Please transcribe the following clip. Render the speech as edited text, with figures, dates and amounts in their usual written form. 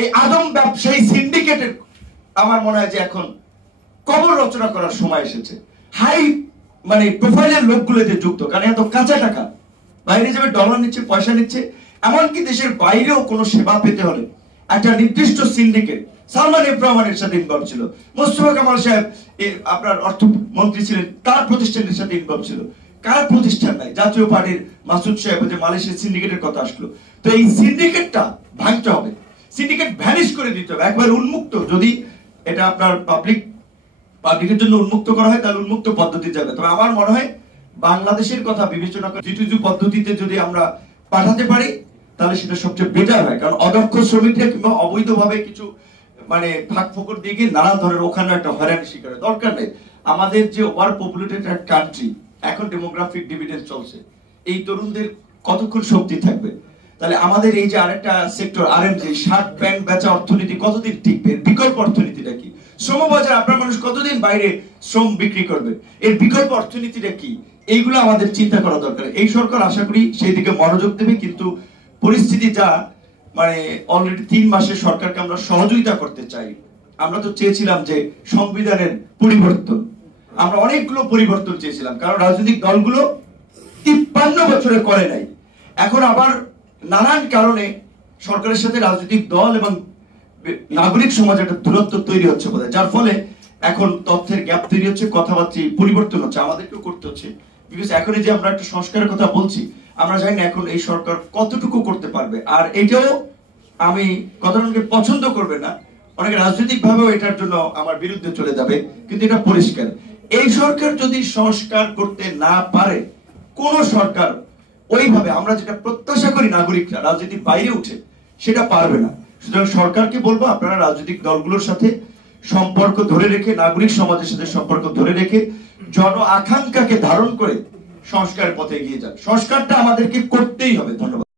এই আদম ব্যবসায়ী সিন্ডিকেটের আমার মনে হয় যে এখন কবর রচনা করার সময় এসেছে। হাই মানে প্রোফাইলের লোকগুলো যে যুক্ত, কারণ এত কাঁচা টাকা বাইরে যাবে, ডলার নিচ্ছে, পয়সা নিচ্ছে, এমনকি দেশের বাইরেও কোনো সেবা পেতে হলে একটা নির্দিষ্ট সিন্ডিকেট সালমান এফ রহমানের সাথে ইনভলভ ছিল, মোস্তফা কামাল সাহেব আপনার অর্থমন্ত্রী ছিলেন, তার প্রতিষ্ঠানের সাথে ইনভলভ ছিল। কার প্রতিষ্ঠান নাই? জাতীয় পার্টির মাসুদ সাহেব যে মালয়েশিয়ার সিন্ডিকেটের কথা আসলো, তো এই সিন্ডিকেটটা ভাঙতে হবে, সিন্ডিকেট ভ্যানিশ করে দিতে হবে, একবার উন্মুক্ত। যদি এটা আপনার পাবলিকের জন্য উন্মুক্ত করা হয় তাহলে উন্মুক্ত পদ্ধতি যাবে। তবে আমার মনে হয় বাংলাদেশের কথা বিবেচনা করে G2G পদ্ধতিতে যদি আমরা পাঠাতে পারি তাহলে সেটা সবচেয়ে বেটার হয়। কারণ অদক্ষ শ্রমিকরা কিংবা অবৈধভাবে কিছু মানে ফাঁক ফোকর দিয়ে গিয়ে নানা ধরনের ওখানে একটা হয়রানি শিকার দরকার নেই। আমাদের যে ওভার পপুলেটেড একটা কান্ট্রি, এখন ডেমোগ্রাফিক ডিভিডেন্ড চলছে, এই তরুণদের কতক্ষণ শক্তি থাকবে? তাহলে আমাদের এই যে আরেকটা সেক্টর RMG শার্ট প্যান্ট বেচা অর্থনীতি কতদিন টিকবে? বিকল্প অর্থনীতিটা কি? শ্রমবাজার আপনার মানুষ কতদিন বাইরে শ্রম বিক্রি করবে? এর বিকল্প অর্থনীতিটা কি? এইগুলো আমাদের চিন্তা করা দরকার। এই সরকার আশা করি সেই দিকে মনোযোগ দেবে, কিন্তু পরিস্থিতি যা মানে অলরেডি 3 মাসে সরকারকে আমরা সহযোগিতা করতে চাই। আমরা তো চেয়েছিলাম যে সংবিধানের পরিবর্তন, আমরা অনেকগুলো পরিবর্তন চেয়েছিলাম, কারণ রাজনৈতিক দলগুলো 53 বছরে করে নাই। এখন আবার নানান কারণে সরকারের সাথে রাজনৈতিক দল এবং নাগরিক সমাজ একটা দূরত্ব তৈরি হচ্ছে বোধহয়, যার ফলে এখন তথ্যের গ্যাপ তৈরি হচ্ছে, কথাবার্তা পরিবর্তন হচ্ছে, আমাদেরকেও করতে হচ্ছে। বিকজ এখন যে আমরা একটা সংস্কারের কথা বলছি, আমরা জানি না এখন এই সরকার কতটুকু করতে পারবে। আর এটাও আমি কথাটাকে পছন্দ করবে না, অনেকে রাজনৈতিক ভাবেও এটার জন্য আমার বিরুদ্ধে চলে যাবে, কিন্তু এটা পরিষ্কার এই সরকার যদি সংস্কার করতে না পারে, কোন সরকার ওইভাবে আমরা যেটা প্রত্যাশা করি নাগরিকরা রাজনীতির বাইরে উঠে সেটা পারবে না। সুতরাং সরকারকে বলবো আপনারা রাজনৈতিক দলগুলোর সাথে সম্পর্ক ধরে রেখে, নাগরিক সমাজের সাথে সম্পর্ক ধরে রেখে জন আকাঙ্ক্ষাকে ধারণ করে সংস্কারের পথে এগিয়ে যান। সংস্কারটা আমাদেরকে করতেই হবে। ধন্যবাদ।